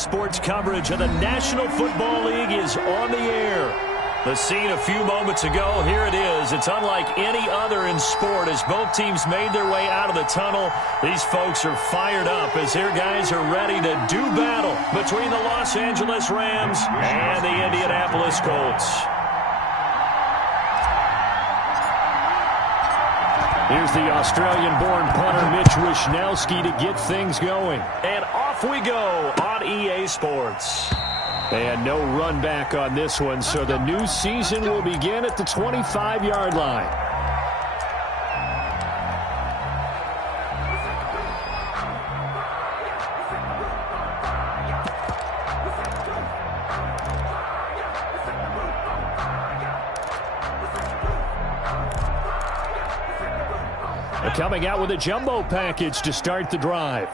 sports coverage of the National Football League is on the air. The scene a few moments ago, here it is. It's unlike any other in sport as both teams made their way out of the tunnel. These folks are fired up as their guys are ready to do battle between the Los Angeles Rams and the Indianapolis Colts. Here's the Australian-born punter Mitch Wishnowsky to get things going. And off we go on EA Sports. And no run back on this one, so the new season will begin at the 25-yard line. Coming out with a jumbo package to start the drive.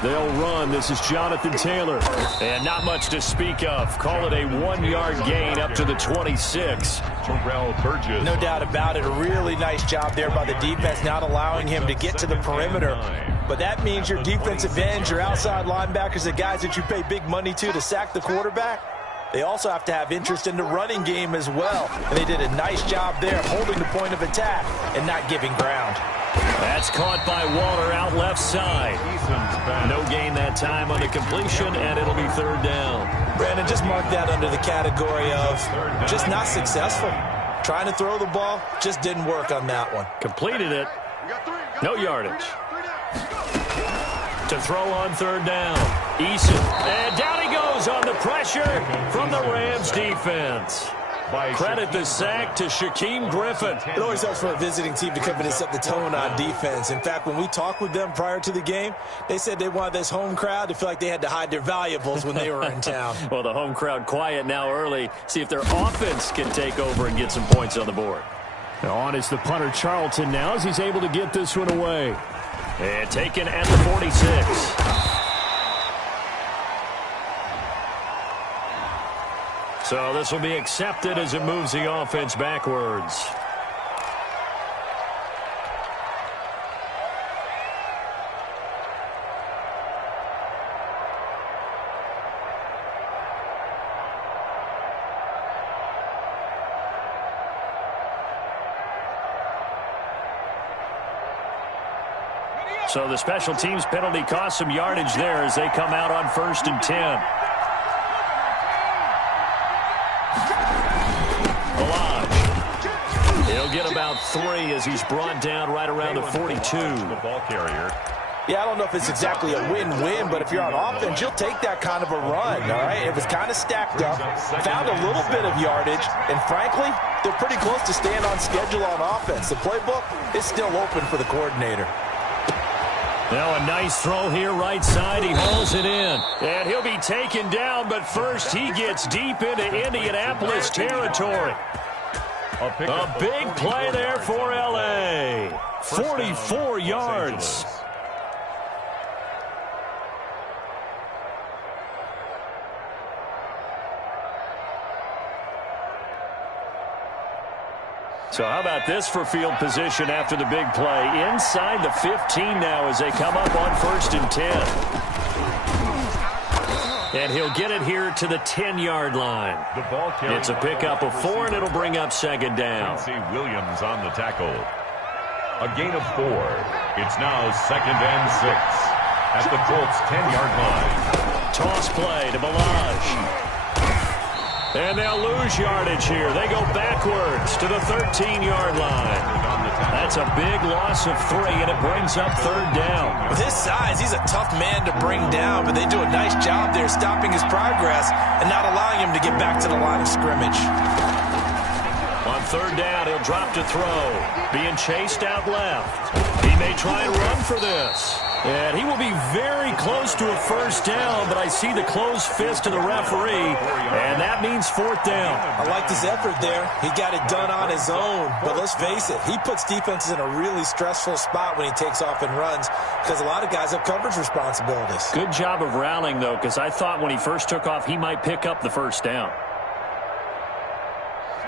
They'll run. This is Jonathan Taylor. And not much to speak of. Call it a 1-yard gain up to the 26. No doubt about it. A really nice job there by the defense, not allowing him to get to the perimeter. But that means your defensive ends, your outside linebackers, the guys that you pay big money to sack the quarterback, they also have to have interest in the running game as well. And they did a nice job there holding the point of attack and not giving ground. That's caught by Waller out left side. No gain that time on the completion, and it'll be third down. Brandon, just mark that under the category of just not successful. Trying to throw the ball, just didn't work on that one. Completed it. No yardage. To throw on third down. Eason. And down he goes on the pressure from the Rams defense. Credit the sack to Shaquem Griffin. It always helps for a visiting team to come in and set the tone on defense. In fact, when we talked with them prior to the game, they said they wanted this home crowd to feel like they had to hide their valuables when they were in town. Well, the home crowd quiet now early. See if their offense can take over and get some points on the board. On is the punter Charlton now as he's able to get this one away. And taken at the 46. So this will be accepted as it moves the offense backwards. So the special teams penalty cost some yardage there as they come out on 1st and 10. He'll get about 3 as he's brought down right around the 42. The ball carrier. Yeah, I don't know if it's exactly a win-win, but if you're on offense, you'll take that kind of a run, all right? It was kind of stacked up, found a little bit of yardage, and frankly, they're pretty close to staying on schedule on offense. The playbook is still open for the coordinator. Now a nice throw here right side. He hauls it in. And he'll be taken down, but first he gets deep into Indianapolis territory. A big play there for L.A. 44 yards. So how about this for field position after the big play? Inside the 15 now as they come up on 1st and 10. And he'll get it here to the 10-yard line. It's a pickup of 4, and it'll bring up 2nd down. Williams on the tackle. A gain of 4. It's now 2nd and 6 at the Colts 10-yard line. Toss play to Balaj. And they'll lose yardage here. They go backwards to the 13-yard line. That's a big loss of 3, and it brings up 3rd down. With his size, he's a tough man to bring down, but they do a nice job there stopping his progress and not allowing him to get back to the line of scrimmage. On 3rd down, he'll drop to throw. Being chased out left. He may try and run for this. And he will be very close to a 1st down, but I see the closed fist of the referee, and that means 4th down. I like his effort there. He got it done on his own, but let's face it, he puts defenses in a really stressful spot when he takes off and runs because a lot of guys have coverage responsibilities. Good job of rallying, though, because I thought when he first took off, he might pick up the 1st down.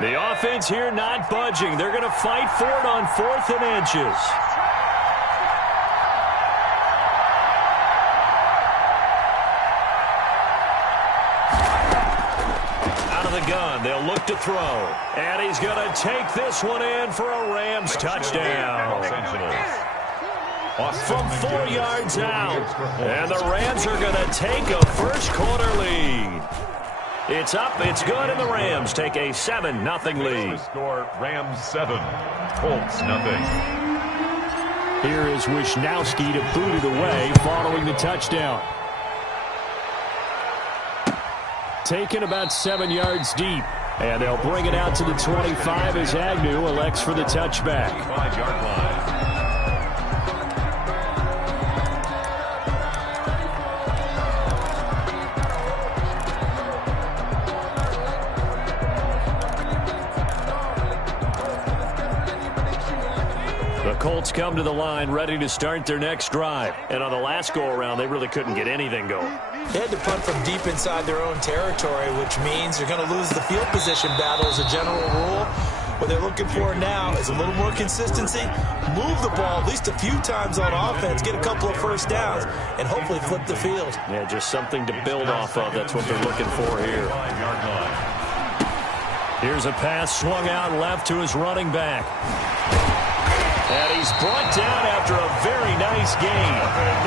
The offense here not budging. They're going to fight for it on 4th and inches. the gun. They'll look to throw. And he's going to take this one in for a Rams touchdown. From 4 yards out. And the Rams are going to take a first-quarter lead. It's up, it's good, and the Rams take a 7-0 lead. Score Rams 7, Colts nothing. Here is Wisnowski to boot it away following the touchdown. Taken about 7 yards deep. And they'll bring it out to the 25 as Agnew elects for the touchback. 5-yard line. The Colts come to the line ready to start their next drive. And on the last go-around, they really couldn't get anything going. They had to punt from deep inside their own territory, which means they're going to lose the field position battle as a general rule. What they're looking for now is a little more consistency, move the ball at least a few times on offense, get a couple of first downs, and hopefully flip the field. Yeah, just something to build off of. That's what they're looking for here. 5-yard line. Here's a pass swung out left to his running back. And he's brought down after a very nice gain.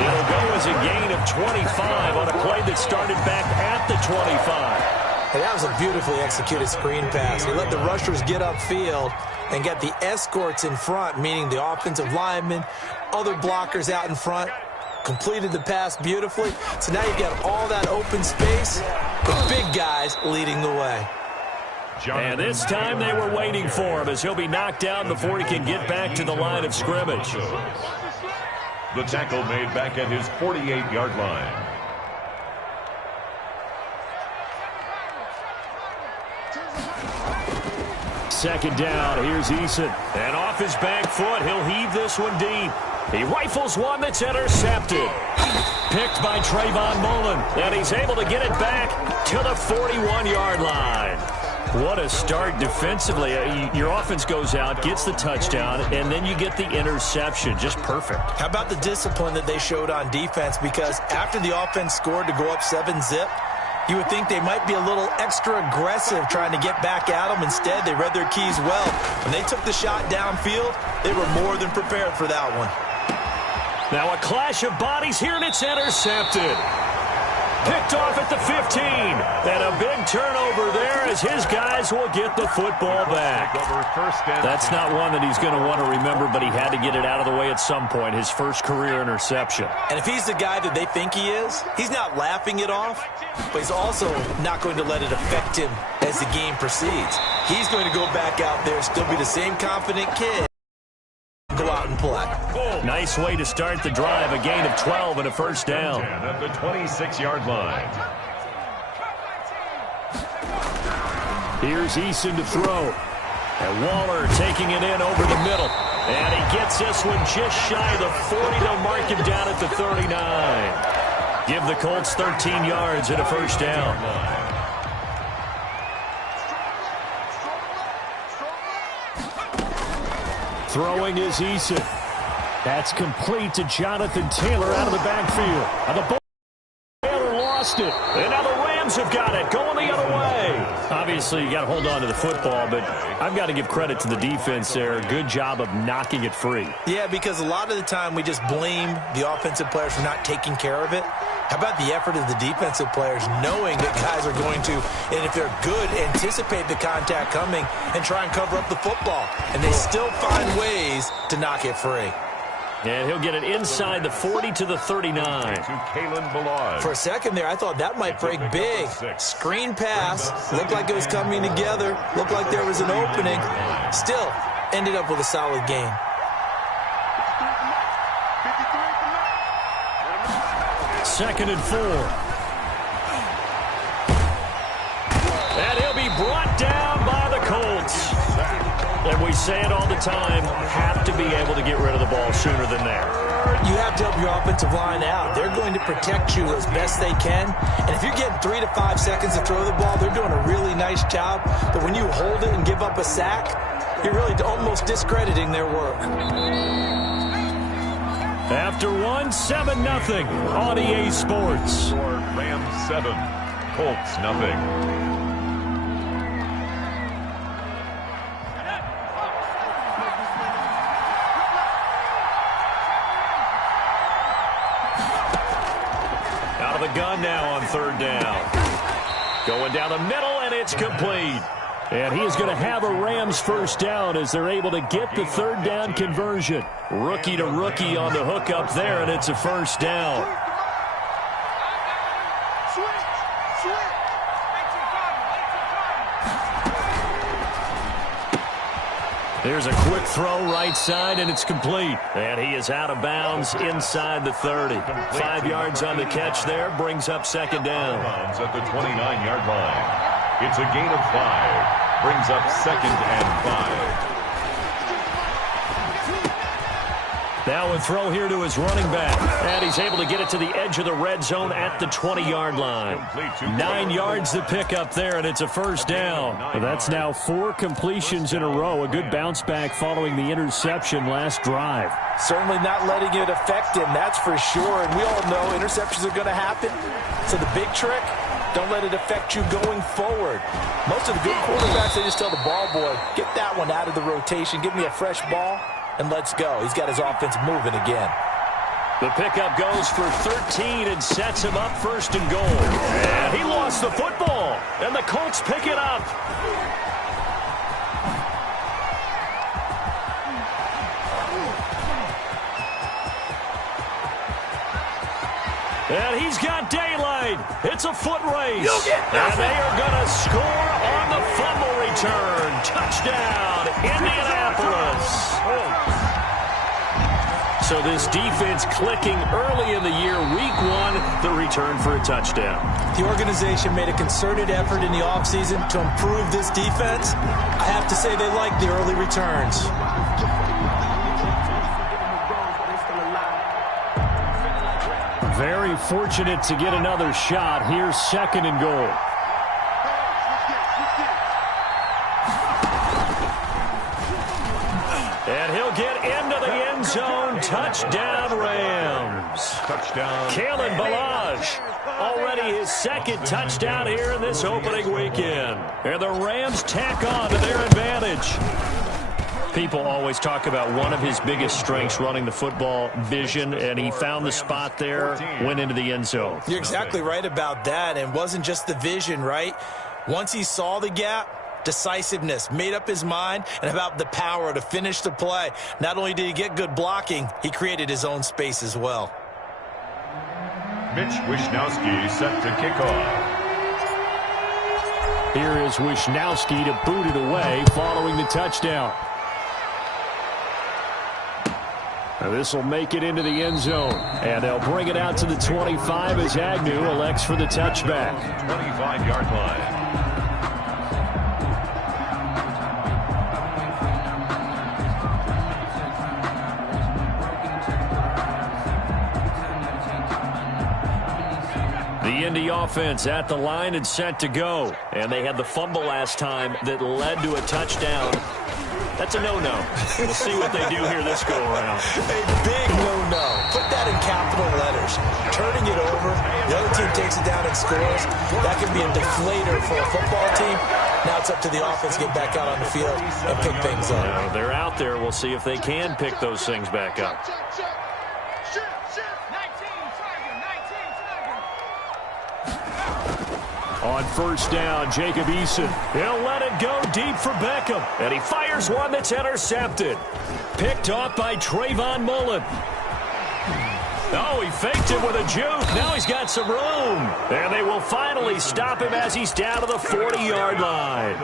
It'll go as a gain of 25 on a play that started back at the 25. Hey, that was a beautifully executed screen pass. He let the rushers get upfield and get the escorts in front, meaning the offensive linemen, other blockers out in front, completed the pass beautifully. So now you've got all that open space, the big guys leading the way. And this time they were waiting for him as he'll be knocked down before he can get back to the line of scrimmage. The tackle made back at his 48-yard line. Second down, here's Eason. And off his back foot, he'll heave this one deep. He rifles one that's intercepted. Picked by Trayvon Mullen. And he's able to get it back to the 41-yard line. What a start defensively. Your offense goes out, gets the touchdown, and then you get the interception. Just perfect. How about the discipline that they showed on defense? Because after the offense scored to go up 7-zip, you would think they might be a little extra aggressive trying to get back at them. Instead, they read their keys well. When they took the shot downfield, they were more than prepared for that one. Now a clash of bodies here, and it's intercepted. Picked off at the 15. And a big turnover there as his guys will get the football back. That's not one that he's going to want to remember, but he had to get it out of the way at some point. His first career interception. And if he's the guy that they think he is, he's not laughing it off, but he's also not going to let it affect him as the game proceeds. He's going to go back out there, still be the same confident kid, go out and play. Nice way to start the drive. A gain of 12 and a first down. At the 26-yard line. Here's Eason to throw. And Waller taking it in over the middle. And he gets this one just shy of the 40. They'll mark him down at the 39. Give the Colts 13 yards and a first down. Throwing is Eason. That's complete to Jonathan Taylor out of the backfield. And the ball Taylor lost it. And now the Rams have got it. Going the other way. Obviously, you got to hold on to the football, but I've got to give credit to the defense there. Good job of knocking it free. Yeah, because a lot of the time we just blame the offensive players for not taking care of it. How about the effort of the defensive players knowing that guys are going to, and if they're good, anticipate the contact coming and try and cover up the football. And they still find ways to knock it free. And he'll get it inside the 40 to the 39. To Kalen Ballard. For a second there, I thought that might break big. Screen pass. Looked like it was coming together. Looked like there was an opening. Still ended up with a solid gain. Second and 4. And he'll be brought down by the Colts. And we say it all the time, have to be able to get rid of the ball sooner than that. You have to help your offensive line out. They're going to protect you as best they can. And if you're getting 3 to 5 seconds to throw the ball, they're doing a really nice job. But when you hold it and give up a sack, you're really almost discrediting their work. After 7-0 on EA Sports. Rams 7, Colts nothing. Out of the gun now on third down. Going down the middle, and it's complete. And he is going to have a Rams first down as they're able to get the third down conversion. Rookie to rookie on the hook up there, and it's a first down. There's a quick throw right side, and it's complete. And he is out of bounds inside the 30. 5 yards on the catch there, brings up second down. At the 29-yard line. It's a gain of 5. Brings up second and 5. Now a throw here to his running back. And he's able to get it to the edge of the red zone at the 20-yard line. 9 yards to pick up there, and it's a first down. That's now 4 completions in a row. A good bounce back following the interception last drive. Certainly not letting it affect him, that's for sure. And we all know interceptions are going to happen. So the big trick, don't let it affect you going forward. Most of the good quarterbacks, they just tell the ball boy, get that one out of the rotation, give me a fresh ball, and let's go. He's got his offense moving again. The pickup goes for 13 and sets him up first and goal. And he lost the football, and the Colts pick it up. And he's got daylight. It's a foot race. And they are going to score on the fumble return. Touchdown, Indianapolis. So this defense clicking early in the year. Week 1, the return for a touchdown. The organization made a concerted effort in the offseason to improve this defense. I have to say they like the early returns. Very fortunate to get another shot. Here's second and goal. And he'll get into the end zone. Touchdown, Rams. Touchdown. Kalen Ballage. Already his second touchdown here in this opening weekend. And the Rams tack on to their advantage. People always talk about one of his biggest strengths, running the football, vision, and he found the spot there, went into the end zone. You're exactly right about that, and it wasn't just the vision, right? Once he saw the gap, decisiveness, made up his mind, and about the power to finish the play. Not only did he get good blocking, he created his own space as well. Mitch Wishnowsky set to kick off. Here is Wishnowsky to boot it away following the touchdown. Now this will make it into the end zone. And they'll bring it out to the 25 as Agnew elects for the touchback. 25-yard line. The Indy offense at the line and set to go. And they had the fumble last time that led to a touchdown. That's a no-no. We'll see what they do here this go-around. A big no-no. Put that in capital letters. Turning it over, the other team takes it down and scores. That can be a deflator for a football team. Now it's up to the offense to get back out on the field and pick things up. They're out there. We'll see if they can pick those things back up. On first down, Jacob Eason. He'll let it go deep for Beckham. And he fires one that's intercepted. Picked off by Trayvon Mullen. Oh, he faked it with a juke. Now he's got some room. And they will finally stop him as he's down to the 40-yard line.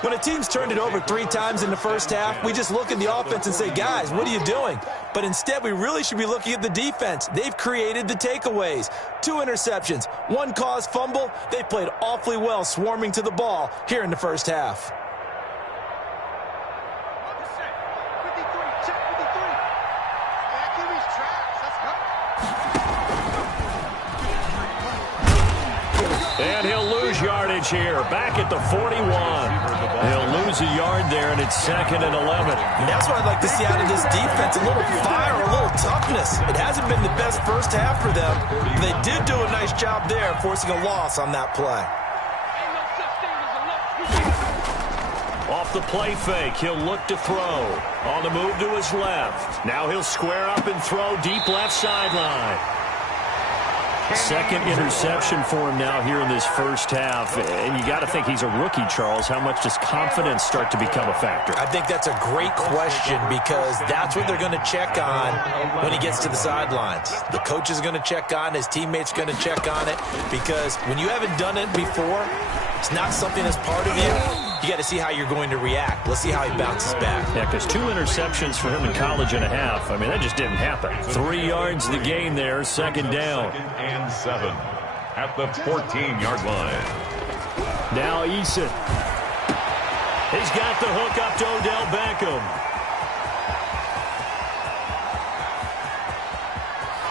When a team's turned it over 3 times in the first half, we just look at the offense and say, guys, what are you doing? But instead, we really should be looking at the defense. They've created the takeaways. 2 interceptions, 1 caused fumble. They played awfully well swarming to the ball here in the first half. And he'll lose yardage here, back at the 41. He'll lose a yard there, and it's 2nd and 11. And that's what I'd like to see out of this defense, a little fire, a little toughness. It hasn't been the best first half for them. They did do a nice job there, forcing a loss on that play. Off the play fake, he'll look to throw. On the move to his left. Now he'll square up and throw deep left sideline. Second interception for him now here in this first half. And you got to think he's a rookie, Charles. How much does confidence start to become a factor? I think that's a great question because that's what they're going to check on when he gets to the sidelines. The coach is going to check on, his teammates going to check on it, because when you haven't done it before, it's not something that's part of you. You got to see how you're going to react. Let's see how he bounces back. Yeah, because 2 interceptions for him in college and a half. I mean, that just didn't happen. 3 yards the gain there, second down. Second and 7 at the 14-yard line. Now Eason. He's got the hook up to Odell Beckham.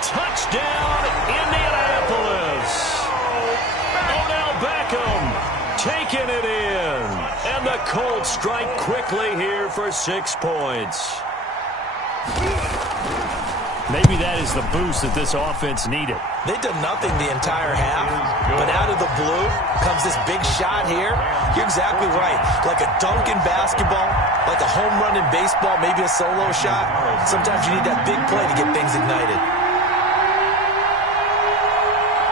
Touchdown, Indianapolis. Odell Beckham taking it in. And the Colts strike quickly here for 6 points. Maybe that is the boost that this offense needed. They've done nothing the entire half, but out of the blue comes this big shot here. You're exactly right. Like a dunk in basketball, like a home run in baseball, maybe a solo shot. Sometimes you need that big play to get things ignited.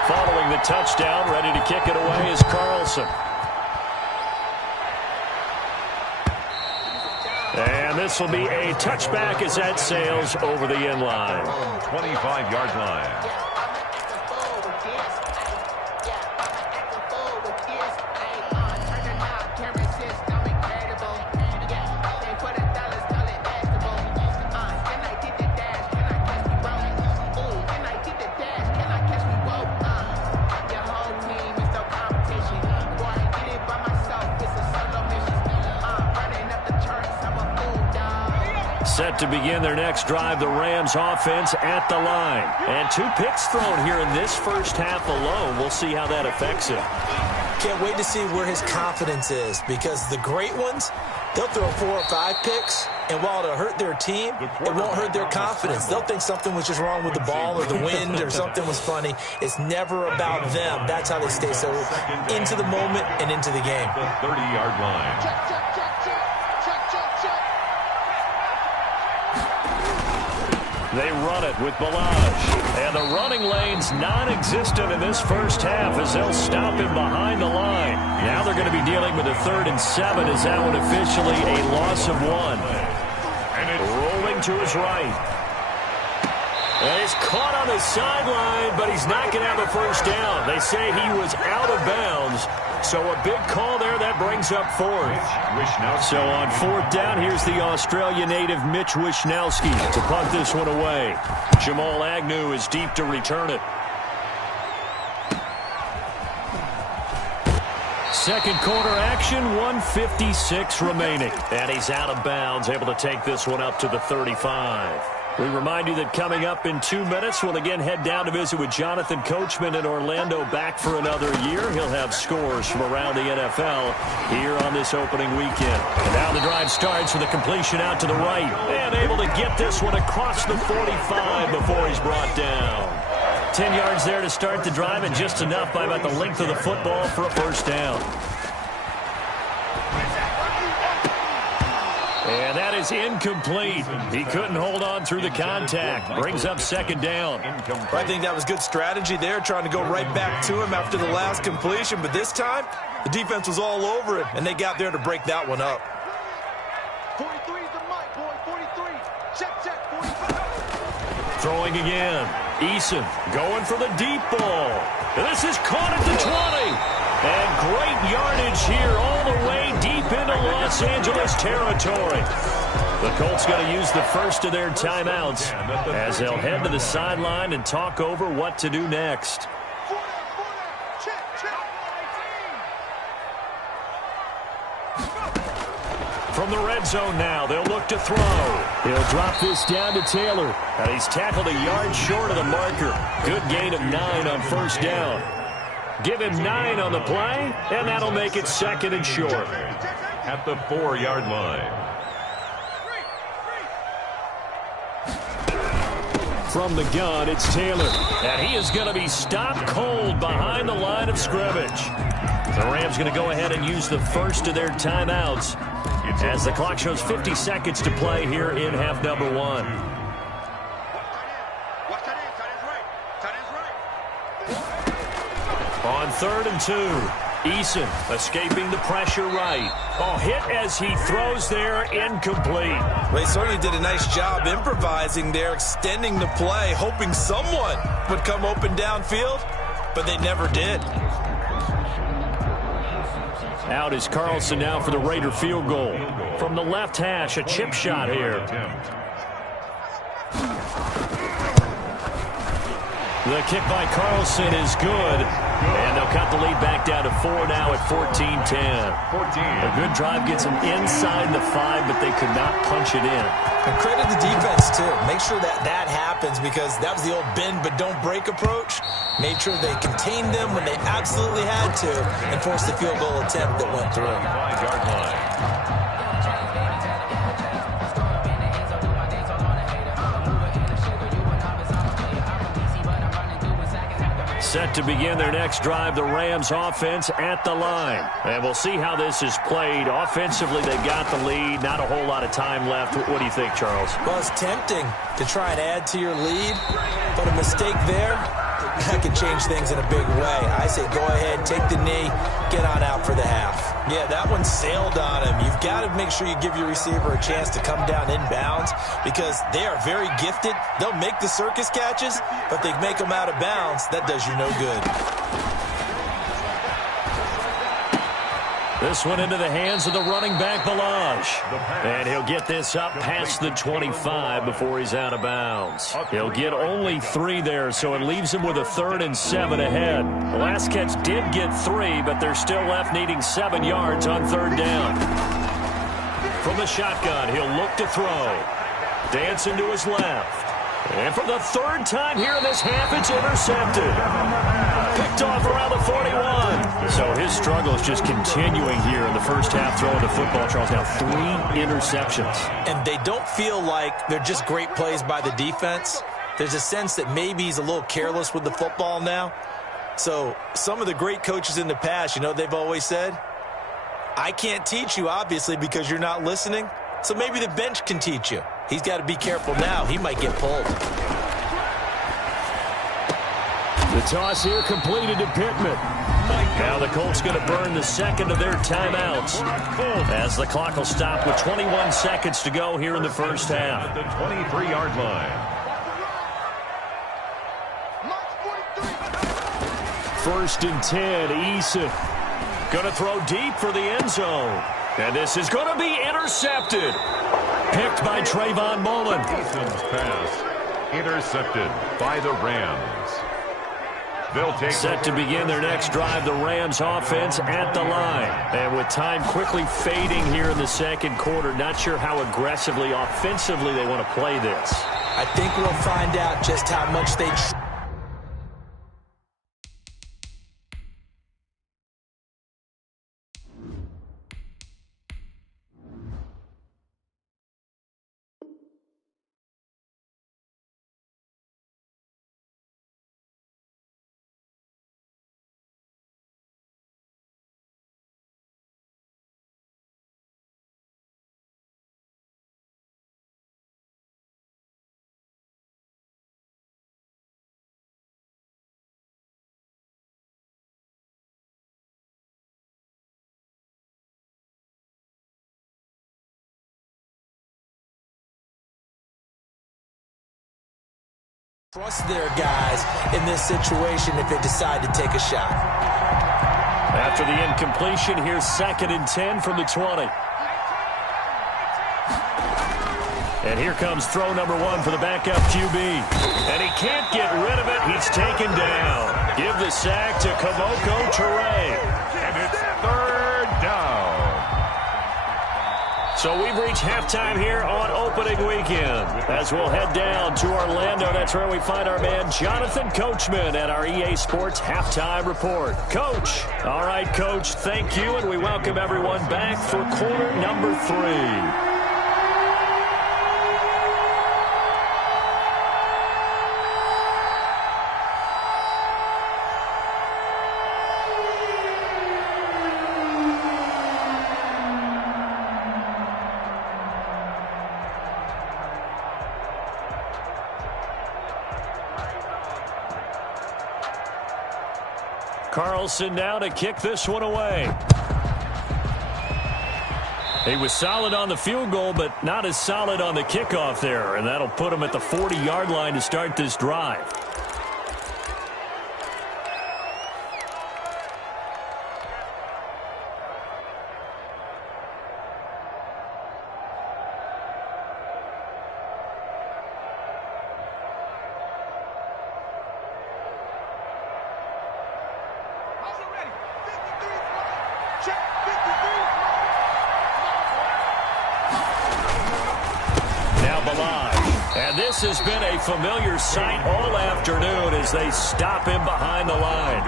Following the touchdown, ready to kick it away is Carlson. And this will be a touchback as that sails over the end line. 25-yard line. Set to begin their next drive, the Rams offense at the line. And 2 picks thrown here in this first half alone. We'll see how that affects him. Can't wait to see where his confidence is, because the great ones, they'll throw 4 or 5 picks, and while it'll hurt their team, it won't hurt their confidence. They'll think something was just wrong with the ball or the wind or something was funny. It's never about them. That's how they stay so into the moment and into the game. The 30-yard line. They run it with Balaj. And the running lane's non-existent in this first half as they'll stop him behind the line. Now they're going to be dealing with a 3rd and 7 as that one officially a loss of 1. And it's rolling to his right. And he's caught on the sideline, but he's not going to have a first down. They say he was out of bounds. So a big call there that brings up 4th. So on 4th down, here's the Australia native Mitch Wishnowsky to punt this one away. Jamal Agnew is deep to return it. Second quarter action, 1:56 remaining. And he's out of bounds, able to take this one up to the 35. We remind you that coming up in 2 minutes, we'll again head down to visit with Jonathan Coachman in Orlando, back for another year. He'll have scores from around the NFL here on this opening weekend. And now the drive starts with a completion out to the right. And able to get this one across the 45 before he's brought down. 10 yards there to start the drive, and just enough by about the length of the football for a first down. And that is incomplete. He couldn't hold on through the contact. Brings up second down. I think that was good strategy there, trying to go right back to him after the last completion. But this time, the defense was all over it, and they got there to break that one up. 43 is the mic, boy. 43. Check, 45. Throwing again. Eason going for the deep ball. And this is caught at the 20. And great yardage here all the way deep into Los Angeles territory. The Colts going to use the first of their timeouts as they'll head to the sideline and talk over what to do next. From the red zone now, they'll look to throw. He'll drop this down to Taylor. And he's tackled a yard short of the marker. Good gain of 9 on first down. Give him 9 on the play, and that'll make it second and short. At the 4-yard line. From the gun, it's Taylor. And he is going to be stopped cold behind the line of scrimmage. The Rams going to go ahead and use the first of their timeouts as the clock shows 50 seconds to play here in half number 1. 3rd and 2. Eason escaping the pressure right. Oh, hit as he throws there, incomplete. Well, they certainly did a nice job improvising there, extending the play, hoping someone would come open downfield, but they never did. Out is Carlson now for the Raider field goal. From the left hash, a chip shot here. The kick by Carlson is good. And they'll cut the lead back down to 4 now at 14-10. A good drive gets them inside the 5, but they could not punch it in. And credit the defense, too. Make sure that happens, because that was the old bend but don't break approach. Made sure they contained them when they absolutely had to and forced the field goal attempt that went through. 5-yard line. Set to begin their next drive, the Rams offense at the line. And we'll see how this is played. Offensively, they got the lead. Not a whole lot of time left. What do you think, Charles? Well, it's tempting to try and add to your lead, but a mistake there, that could change things in a big way. I say go ahead, take the knee, get on out for the half. Yeah, that one sailed on him. You've got to make sure you give your receiver a chance to come down inbounds, because they are very gifted. They'll make the circus catches, but they make them out of bounds. That does you no good. This one into the hands of the running back, Balaj. And he'll get this up past the 25 before he's out of bounds. He'll get only 3 there, so it leaves him with a 3rd and 7 ahead. The last catch did get 3, but they're still left needing 7 yards on 3rd down. From the shotgun, he'll look to throw. Dancing to his left. And for the 3rd time here in this half, it's intercepted. Picked off around the 41. So his struggle is just continuing here in the first half, throwing the football. Charles, now 3 interceptions. And they don't feel like they're just great plays by the defense. There's a sense that maybe he's a little careless with the football now. So some of the great coaches in the past, you know, they've always said, I can't teach you, obviously, because you're not listening. So maybe the bench can teach you. He's got to be careful now. He might get pulled. The toss here completed to Pittman. Now the Colts going to burn the second of their timeouts as the clock will stop with 21 seconds to go here in the first half. At the 23-yard line. 1st and 10, Eason going to throw deep for the end zone. And this is going to be intercepted. Picked by Trayvon Mullen. Eason's pass intercepted by the Rams. They'll take set to begin their next drive, the Rams offense at the line. And with time quickly fading here in the second quarter, not sure how aggressively, offensively they want to play this. I think we'll find out just how much they trust their guys in this situation if they decide to take a shot. After the incompletion, here's 2nd and 10 from the 20. And here comes throw number 1 for the backup QB. And he can't get rid of it. He's taken down. Give the sack to Kamoko Toure. And it's 3rd down. So we've reached halftime here on opening weekend. As we'll head down to Orlando, that's where we find our man Jonathan Coachman at our EA Sports Halftime Report. Coach. All right, Coach, thank you, and we welcome everyone back for quarter number 3. Carlson now to kick this one away. He was solid on the field goal, but not as solid on the kickoff there, and that'll put him at the 40-yard line to start this drive. And this has been a familiar sight all afternoon as they stop him behind the line.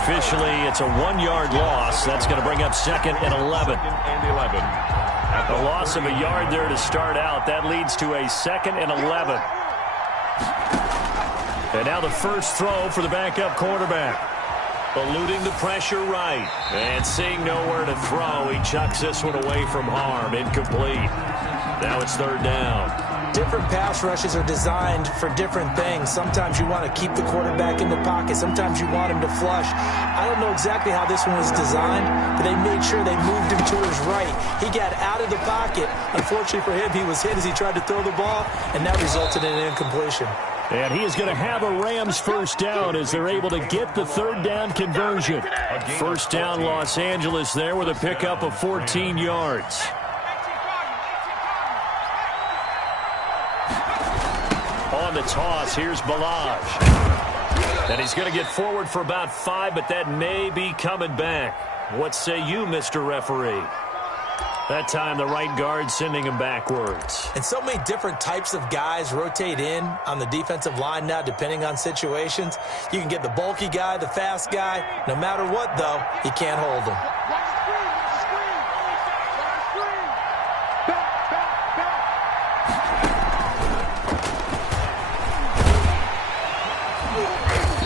Officially, it's a 1-yard loss. That's going to bring up 2nd and 11. A loss of a yard there to start out. That leads to a 2nd and 11. And now the first throw for the backup quarterback. Eluding the pressure right. And seeing nowhere to throw, he chucks this one away from harm. Incomplete. Now it's 3rd down. Different pass rushes are designed for different things. Sometimes you want to keep the quarterback in the pocket. Sometimes you want him to flush. I don't know exactly how this one was designed, but they made sure they moved him to his right. He got out of the pocket. Unfortunately for him, he was hit as he tried to throw the ball, and that resulted in an incompletion. And he is going to have a Rams first down as they're able to get the 3rd down conversion. First down Los Angeles there with a pickup of 14 yards. On the toss, here's Balaj. And he's going to get forward for about 5, but that may be coming back. What say you, Mr. Referee? That time, the right guard sending him backwards. And so many different types of guys rotate in on the defensive line now, depending on situations. You can get the bulky guy, the fast guy. No matter what, though, you can't hold him.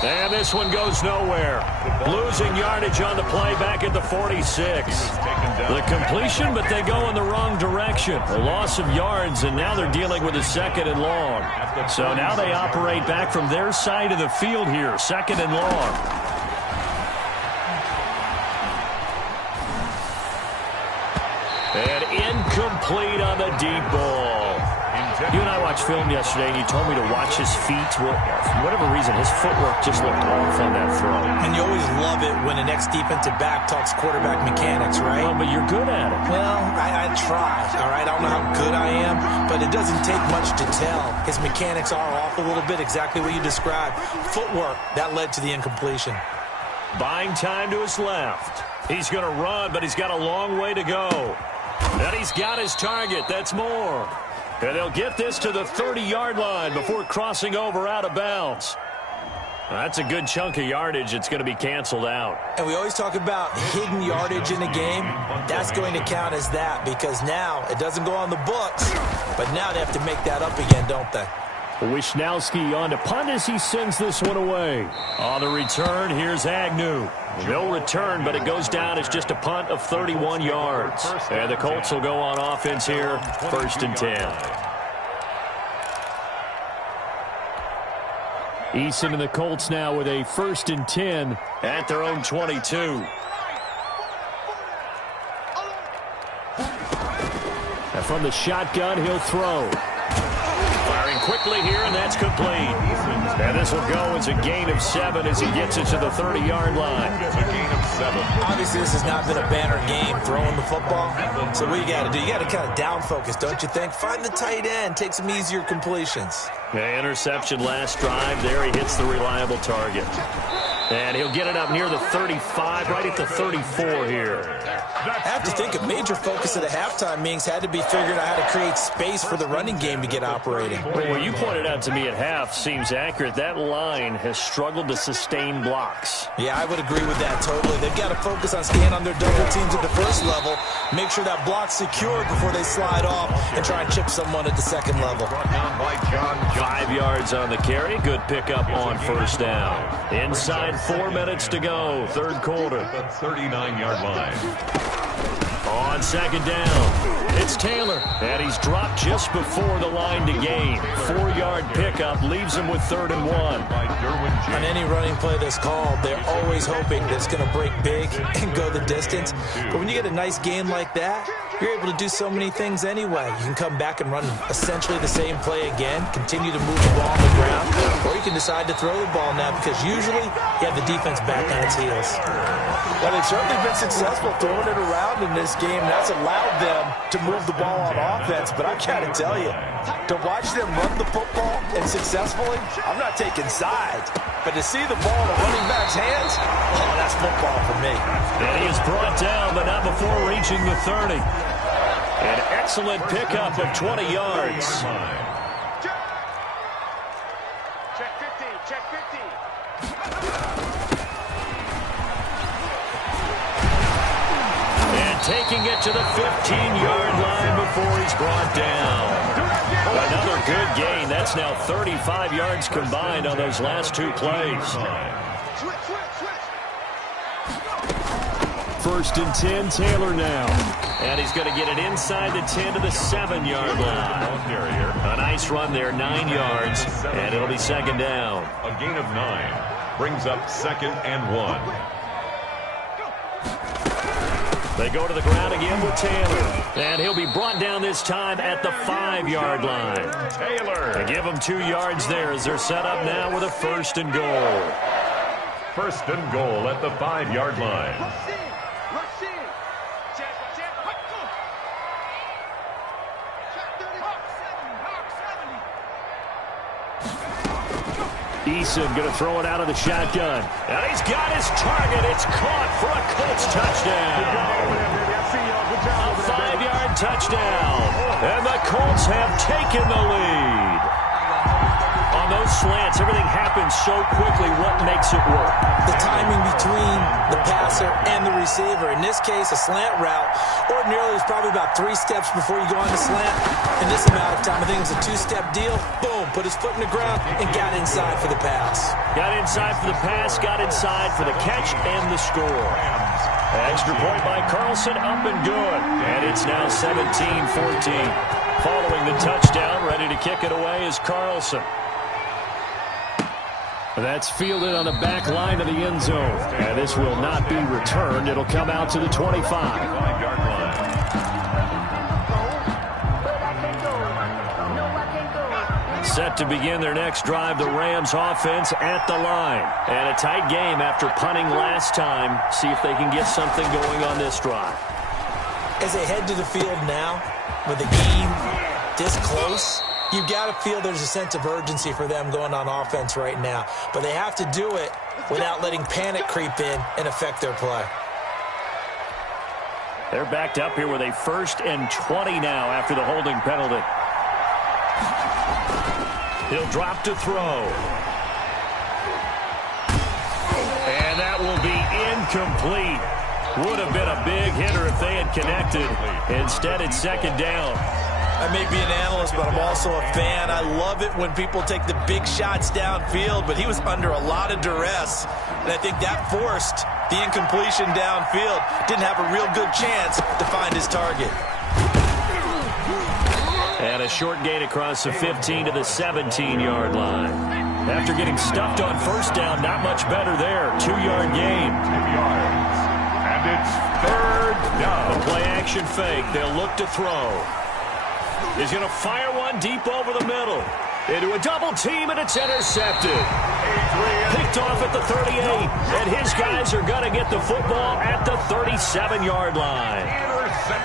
And this one goes nowhere. Losing yardage on the play back at the 46. The completion, but they go in the wrong direction. A loss of yards, and now they're dealing with a 2nd and long. So now they operate back from their side of the field here, 2nd and long. And incomplete on the deep ball. You and I watched film yesterday, and you told me to watch his feet. Well, for whatever reason, his footwork just looked off on that throw. And you always love it when an ex-defensive back talks quarterback mechanics, right? Well, but you're good at it. Well, I try, all right? I don't know how good I am, but it doesn't take much to tell. His mechanics are off a little bit, exactly what you described. Footwork, that led to the incompletion. Buying time to his left. He's going to run, but he's got a long way to go. And he's got his target. That's more. And they'll get this to the 30-yard line before crossing over out of bounds. That's a good chunk of yardage. It's going to be canceled out. And we always talk about hidden yardage in the game. That's going to count as that because now it doesn't go on the books, but now they have to make that up again, don't they? Wisnowski on to punt as he sends this one away. On the return, here's Agnew. No return, but it goes down as just a punt of 31 yards. And the Colts will go on offense here, 1st and 10. Eason and the Colts now with a 1st and 10 at their own 22. And from the shotgun, he'll throw. Firing quickly here, and that's complete. And this will go as a gain of 7 as he gets it to the 30-yard line. It's a gain of 7. Obviously, this has not been a banner game throwing the football. So what you got to do, you got to kind of down focus, don't you think? Find the tight end, take some easier completions. Yeah, interception last drive. There he hits the reliable target. And he'll get it up near the 35, right at the 34 here. I have to think a major focus of the halftime meetings had to be figuring out how to create space for the running game to get operating. Well, what you pointed out to me at half seems accurate. That line has struggled to sustain blocks. Yeah, I would agree with that totally. They've got to focus on staying on their double teams at the first level, make sure that block's secured before they slide off and try and chip someone at the second level. 5 yards on the carry. Good pickup on 1st down. Inside 4 minutes to go, 3rd quarter. The 39-yard line. On second down, it's Taylor, and he's dropped just before the line to gain. 4-yard pickup leaves him with 3rd and 1. On any running play that's called, they're always hoping that it's going to break big and go the distance. But when you get a nice gain like that, you're able to do so many things anyway. You can come back and run essentially the same play again, continue to move the ball on the ground, or you can decide to throw the ball now because usually you have the defense back on its heels. Well, they've certainly been successful throwing it around in this game. That's allowed them to move the ball on offense. But I got to tell you, to watch them run the football and successfully, I'm not taking sides. But to see the ball in a running back's hands, oh, that's football for me. And he is brought down, but not before reaching the 30. An excellent pickup of 20 yards. Check 50, check 50. And taking it to the 15-yard line before he's brought down. Another good gain. That's now 35 yards combined on those last 2 plays. First and 10, Taylor now. And he's going to get it inside the 10 to the 7-yard line. A nice run there, 9 yards, and it'll be second down. A gain of 9 brings up 2nd and 1. They go to the ground again with Taylor. And he'll be brought down this time at the 5-yard line. Taylor. They give him 2 yards there as they're set up now with a 1st and goal. 1st and goal at the 5-yard line. Eason going to throw it out of the shotgun. And he's got his target. It's caught for a Colts touchdown. A 5-yard touchdown. And the Colts have taken the lead. On those slants, everything happens so quickly. What makes it work? The timing between the passer and the receiver. In this case, a slant route. Ordinarily, it's probably about 3 steps before you go on the slant. In this amount of time, I think it was a 2-step deal. Boom, put his foot in the ground and got inside for the pass. Got inside for the pass, got inside for the catch and the score. Extra point by Carlson, up and good. And it's now 17-14. Following the touchdown, ready to kick it away is Carlson. That's fielded on the back line of the end zone. And this will not be returned. It'll come out to the 25-yard line. Set to begin their next drive, the Rams offense at the line. And a tight game after punting last time. See if they can get something going on this drive. As they head to the field now, with the game this close, you've got to feel there's a sense of urgency for them going on offense right now. But they have to do it without letting panic creep in and affect their play. They're backed up here with a 1st and 20 now after the holding penalty. He'll drop to throw. And that will be incomplete. Would have been a big hitter if they had connected. Instead, it's 2nd down. I may be an analyst, but I'm also a fan. I love it when people take the big shots downfield, but he was under a lot of duress, and I think that forced the incompletion downfield. Didn't have a real good chance to find his target. And a short gain across the 15 to the 17-yard line. After getting stuffed on 1st down, not much better there. 2-yard gain. 2 yards. And it's 3rd down. The play action fake. They'll look to throw. He's going to fire one deep over the middle. Into a double team, and it's intercepted. Picked off at the 38. And his guys are going to get the football at the 37-yard line.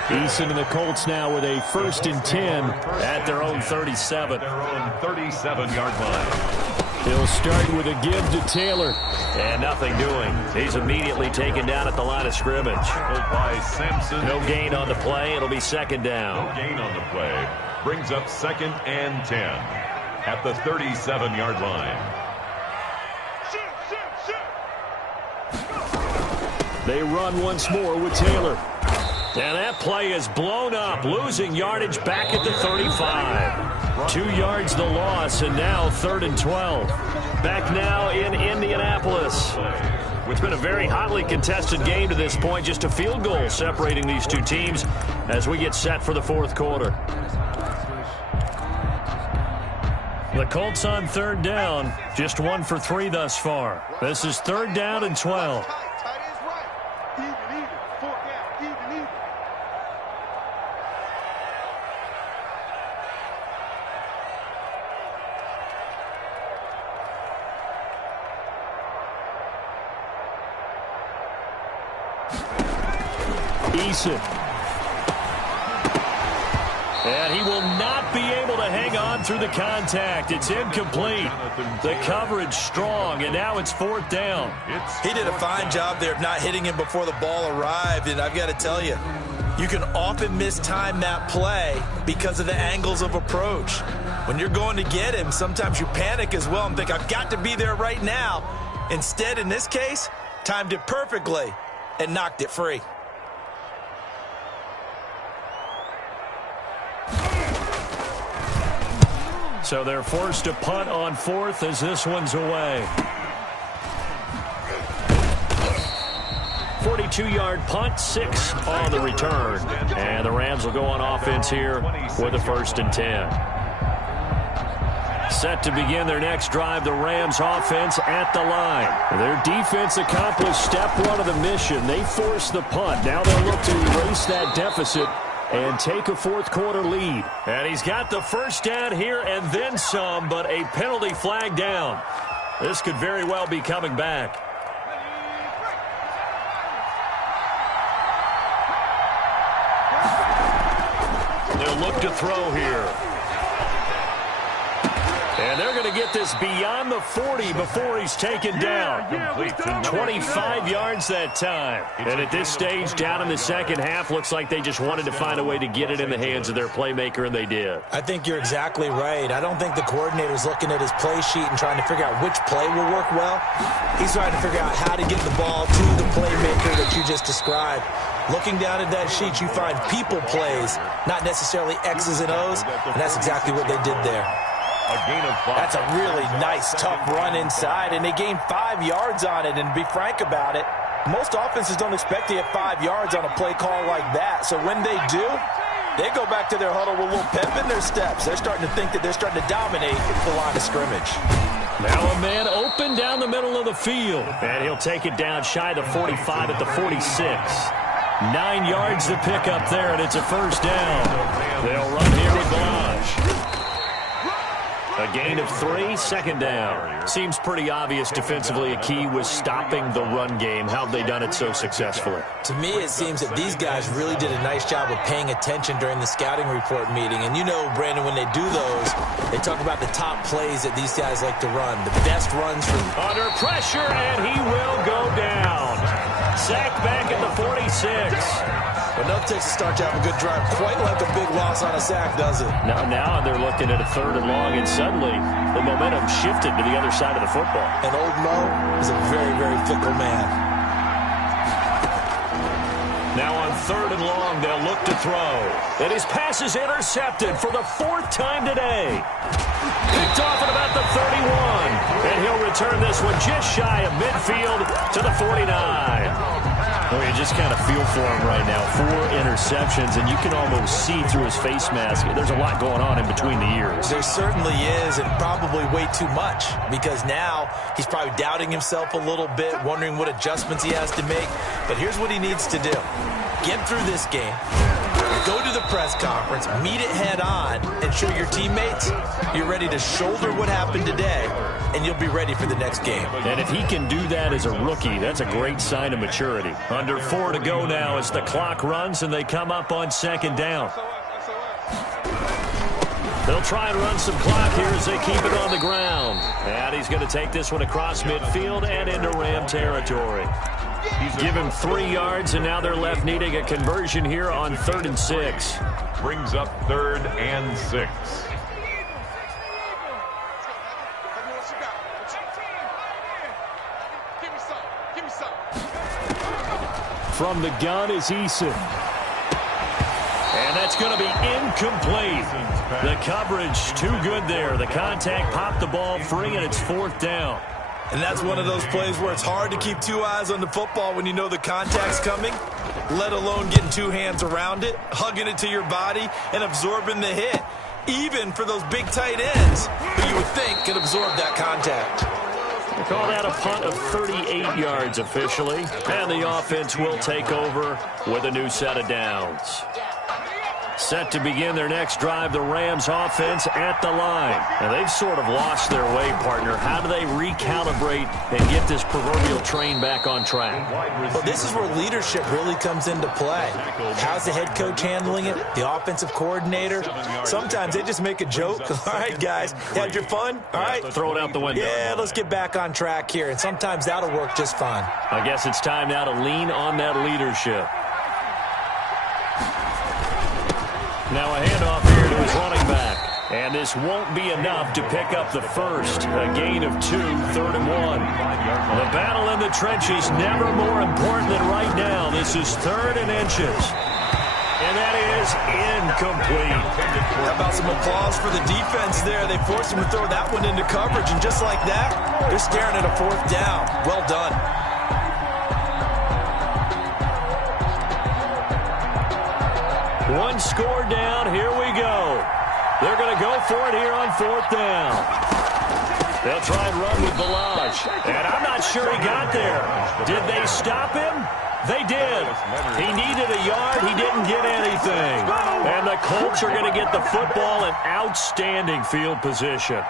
Eason and the Colts now with a 1st and 10 at their own 37. Their own 37-yard line. He'll start with a give to Taylor. And nothing doing. He's immediately taken down at the line of scrimmage. By Sampson. No gain on the play. It'll be 2nd down. No gain on the play. Brings up 2nd and 10 at the 37-yard line. They run once more with Taylor. And that play is blown up, losing yardage back at the 35. 2 yards the loss, and now 3rd and 12. Back now in Indianapolis. It's been a very hotly contested game to this point. Just a field goal separating these two teams as we get set for the fourth quarter. The Colts on third down, just 1 for 3 thus far. This is third down and 12. And he will not be able to hang on through the contact. It's incomplete. The coverage strong, and now it's fourth down. He did a fine job there of not hitting him before the ball arrived, and I've got to tell you, you can often mistime that play because of the angles of approach. When you're going to get him, sometimes you panic as well and think, I've got to be there right now. Instead, in this case, timed it perfectly and knocked it free. So they're forced to punt on fourth as this one's away. 42-yard punt, 6 on the return. And the Rams will go on offense here with a 1st and 10. Set to begin their next drive, the Rams offense at the line. Their defense accomplished step 1 of the mission. They forced the punt. Now they'll look to erase that deficit and take a fourth quarter lead. And he's got the first down here and then some, but a penalty flag down. This could very well be coming back. They'll look to throw here. And they're going to get this beyond the 40 before he's taken down. 25 yards that time. And at this stage, down in the second half, looks like they just wanted to find a way to get it in the hands of their playmaker, and they did. I think you're exactly right. I don't think the coordinator's looking at his play sheet and trying to figure out which play will work well. He's trying to figure out how to get the ball to the playmaker that you just described. Looking down at that sheet, you find people plays, not necessarily X's and O's, and that's exactly what they did there. That's a really nice, tough run inside, and they gained 5 yards on it. And to be frank about it, most offenses don't expect to get 5 yards on a play call like that. So when they do, they go back to their huddle with a little pep in their steps. They're starting to think that they're starting to dominate the line of scrimmage. Now a man open down the middle of the field. And he'll take it down shy of the 45 at the 46. 9 yards to pick up there, and it's a first down. They'll run here with Blanche. A gain of 3, second down. Seems pretty obvious defensively a key was stopping the run game. How have they done it so successfully? To me, it seems that these guys really did a nice job of paying attention during the scouting report meeting. And you know, Brandon, when they do those, they talk about the top plays that these guys like to run. The best runs for... Under pressure, and he will go down. Sacked back at the 46. But no takes to start to have a good drive. Quite like a big loss on a sack, does it? Now they're looking at a 3rd and long, and suddenly the momentum shifted to the other side of the football. And old Mo is a very, very fickle man. Now on 3rd and long, they'll look to throw. And his pass is intercepted for the 4th time today. Picked off at about the 31. And he'll return this one just shy of midfield to the 49. Well, you just kind of feel for him right now. 4 interceptions, and you can almost see through his face mask. There's a lot going on in between the ears. There certainly is, and probably way too much, because now he's probably doubting himself a little bit, wondering what adjustments he has to make. But here's what he needs to do. Get through this game. Go to the press conference, meet it head on, and show your teammates you're ready to shoulder what happened today, and you'll be ready for the next game. And if he can do that as a rookie, that's a great sign of maturity. Under 4 to go now as the clock runs and they come up on 2nd down. They'll try and run some clock here as they keep it on the ground. And he's going to take this one across midfield and into Ram territory. Give him 3 yards, and now they're left needing a conversion here on 3rd and 6. Brings up 3rd and 6. From the gun is Eason. And that's going to be incomplete. The coverage too good there. The contact popped the ball free, and it's 4th down. And that's one of those plays where it's hard to keep two eyes on the football when you know the contact's coming, let alone getting two hands around it, hugging it to your body, and absorbing the hit, even for those big tight ends who you would think could absorb that contact. They call that a punt of 38 yards officially, and the offense will take over with a new set of downs. Set to begin their next drive, the Rams offense at the line. Now, they've sort of lost their way, partner. How do they recalibrate and get this proverbial train back on track? Well, this is where leadership really comes into play. How's the head coach handling it? The offensive coordinator? Sometimes they just make a joke. All right, guys, had your fun? All right. Throw it out the window. Yeah, let's get back on track here. And sometimes that'll work just fine. I guess it's time now to lean on that leadership. Now a handoff here to his running back. And this won't be enough to pick up the first. A gain of 2, 3rd and 1. The battle in the trenches never more important than right now. This is 3rd and inches. And that is incomplete. How about some applause for the defense there? They forced him to throw that one into coverage, and just like that, they're staring at a 4th down. Well done. One score down. Here we go. They're going to go for it here on 4th down. They'll try and run with Balaj. And I'm not sure he got there. Did they stop him? They did. He needed a yard. He didn't get anything. And the Colts are going to get the football in outstanding field position.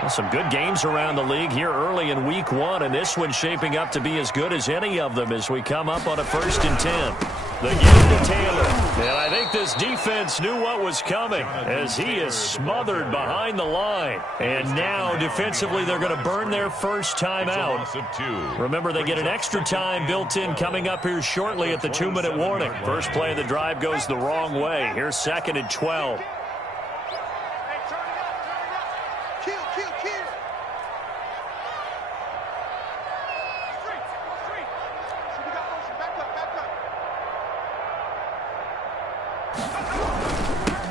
Well, some good games around the league here early in week 1, and this one's shaping up to be as good as any of them as we come up on a 1st and 10. The give to Taylor. And I think this defense knew what was coming as he is smothered behind the line. And now, defensively, they're going to burn their first time out. Remember, they get an extra time built in coming up here shortly at the 2-minute warning. First play of the drive goes the wrong way. Here's 2nd and 12.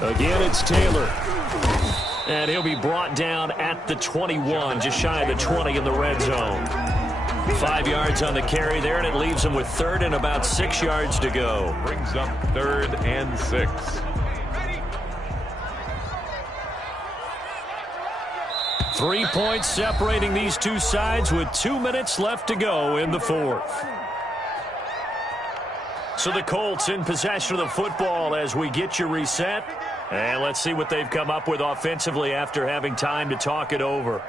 Again, it's Taylor. And he'll be brought down at the 21, just shy of the 20 in the red zone. 5 yards on the carry there, and it leaves him with 3rd and about 6 yards to go. Brings up 3rd and 6. Three points separating these two sides with 2 minutes left to go in the 4th. So the Colts in possession of the football as we get you reset. And let's see what they've come up with offensively after having time to talk it over.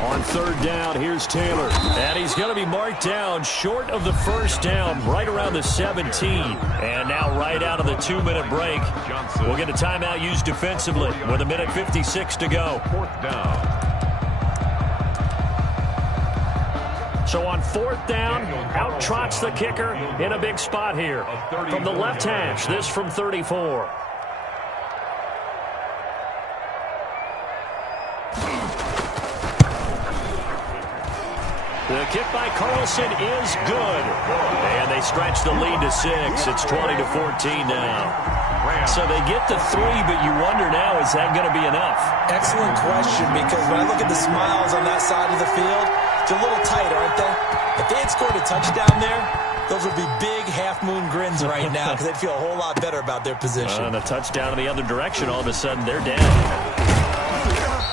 On 3rd down, here's Taylor. And he's going to be marked down short of the 1st down, right around the 17. And now right out of the 2-minute break, we'll get a timeout used defensively with 1:56 to go. 4th down. So on 4th down, out trots the kicker in a big spot here. From the left hash, this from 34. The kick by Carlson is good. And they stretch the lead to 6. It's 20-14 now. So they get the 3, but you wonder now, is that going to be enough? Excellent question, because when I look at the smiles on that side of the field, they're a little tight, aren't they? If they had scored a touchdown there, those would be big half-moon grins right now because they'd feel a whole lot better about their position. And a touchdown in the other direction, all of a sudden they're down.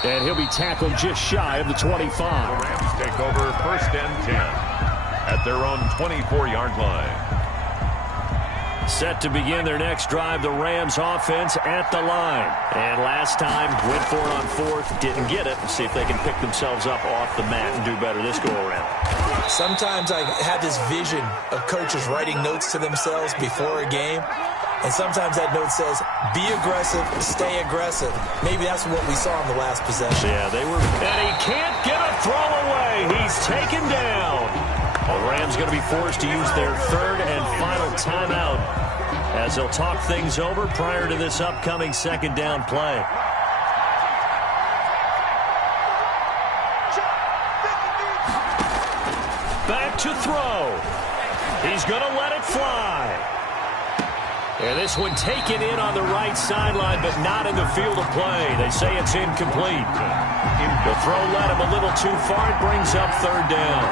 And he'll be tackled just shy of the 25. The Rams take over 1st and 10 at their own 24-yard line. Set to begin their next drive, the Rams offense at the line. And last time, went for it on 4th, didn't get it. Let's see if they can pick themselves up off the mat and do better this go-around. Sometimes I have this vision of coaches writing notes to themselves before a game. And sometimes that note says, be aggressive, stay aggressive. Maybe that's what we saw in the last possession. Yeah, they were. And he can't get a throw away. He's taken down. The Rams going to be forced to use their 3rd and final timeout as they'll talk things over prior to this upcoming 2nd down play. Back to throw. He's going to let it fly. And this one taken in on the right sideline, but not in the field of play. They say it's incomplete. The throw led him a little too far. It brings up third down.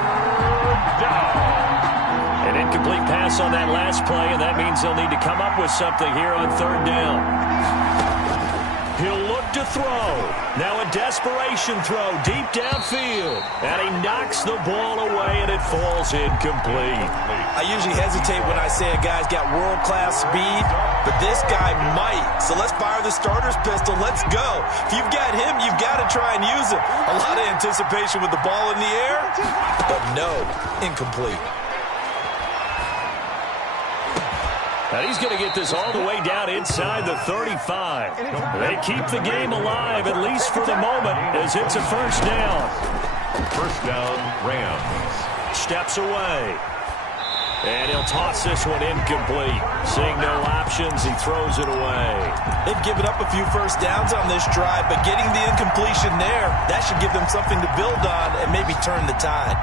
An incomplete pass on that last play, and that means they'll need to come up with something here on third down. He'll look to throw. Now a desperation throw deep downfield. And he knocks the ball away, and it falls incomplete. I usually hesitate when I say a guy's got world-class speed, but this guy might. So let's fire the starter's pistol. Let's go. If you've got him, you've got to try and use him. A lot of anticipation with the ball in the air, but no, incomplete. And he's going to get this all the way down inside the 35. They keep the game alive, at least for the moment, as it's a first down. First down, Rams. Steps away. And he'll toss this one incomplete. Seeing no options, he throws it away. They've given up a few first downs on this drive, but getting the incompletion there, that should give them something to build on and maybe turn the tide.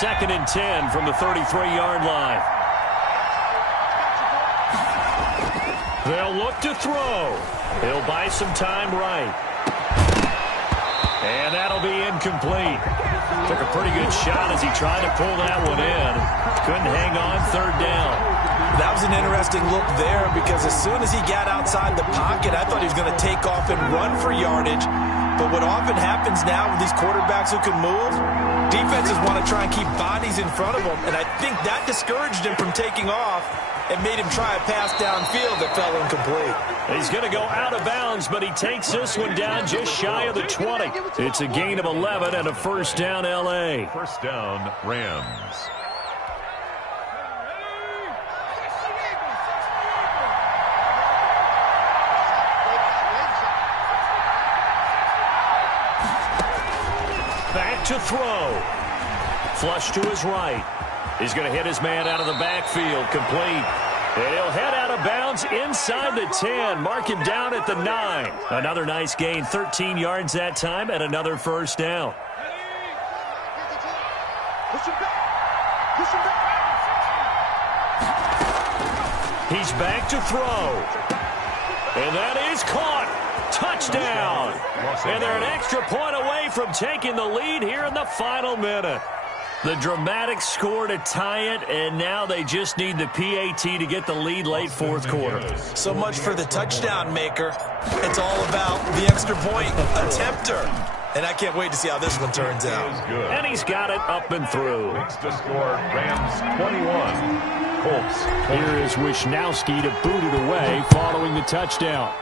2nd and 10 from the 33-yard line. They'll look to throw. He'll buy some time right. And that'll be incomplete. Took a pretty good shot as he tried to pull that one in. Couldn't hang on third down. That was an interesting look there because as soon as he got outside the pocket, I thought he was going to take off and run for yardage. But what often happens now with these quarterbacks who can move, defenses want to try and keep bodies in front of them, and I think that discouraged him from taking off and made him try a pass downfield that fell incomplete. He's going to go out of bounds, but he takes this one down just shy of the 20. It's a gain of 11 and a first down, L.A. First down, Rams. Back to throw. Flush to his right. He's going to hit his man out of the backfield. Complete. And he'll head out of bounds inside the 10. Mark him down at the 9. Another nice gain. 13 yards that time and another first down. He's back to throw. And that is caught. Touchdown. And they're an extra point away from taking the lead here in the final minute. The dramatic score to tie it, and now they just need the PAT to get the lead late fourth quarter. So much for the touchdown maker. It's all about the extra point attempter. And I can't wait to see how this one turns out. And he's got it up and through. Makes the score Rams 21, Colts 20. Here is Wisnowski to boot it away following the touchdown.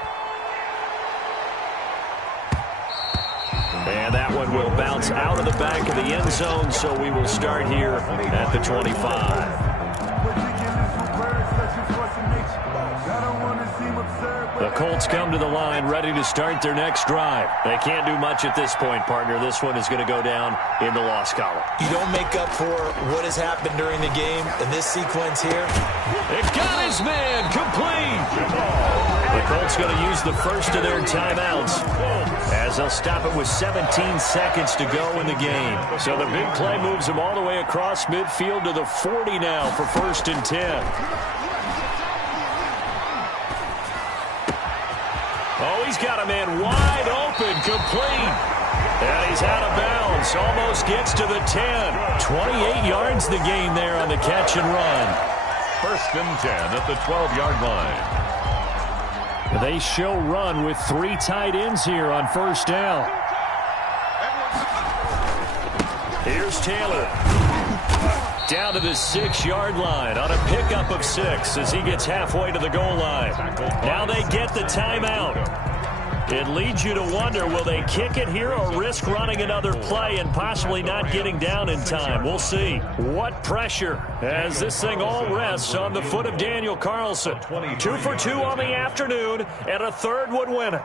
And that one will bounce out of the back of the end zone, so we will start here at the 25. The Colts come to the line ready to start their next drive. They can't do much at this point, partner. This one is going to go down in the loss column. You don't make up for what has happened during the game in this sequence here. It got his man complete. The Colts going to use the first of their timeouts as they'll stop it with 17 seconds to go in the game. So the big play moves him all the way across midfield to the 40 now for 1st and 10. Oh, he's got a man wide open, complete. And he's out of bounds, almost gets to the 10. 28 yards the gain there on the catch and run. 1st and 10 at the 12-yard line. They show run with 3 tight ends here on first down. Here's Taylor. Down to the 6-yard line on a pickup of 6 as he gets halfway to the goal line. Now they get the timeout. It leads you to wonder, will they kick it here or risk running another play and possibly not getting down in time? We'll see. What pressure as this thing all rests on the foot of Daniel Carlson. 2 for 2 on the afternoon, and a third would win it.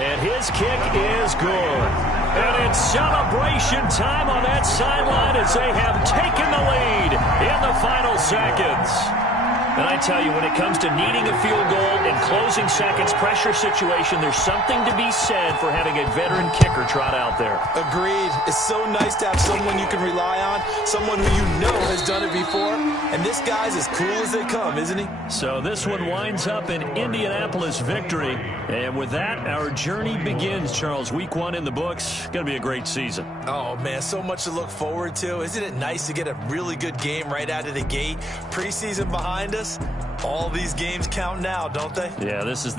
And his kick is good. And it's celebration time on that sideline as they have taken the lead in the final seconds. And I tell you, when it comes to needing a field goal in closing seconds, pressure situation, there's something to be said for having a veteran kicker trot out there. Agreed. It's so nice to have someone you can rely on, someone who you know has done it before, and this guy's as cool as they come, isn't he? So this one winds up in Indianapolis victory. And with that, our journey begins, Charles. Week 1 in the books. Going to be a great season. Oh, man, so much to look forward to. Isn't it nice to get a really good game right out of the gate? Preseason behind us. All these games count now, don't they? Yeah, this is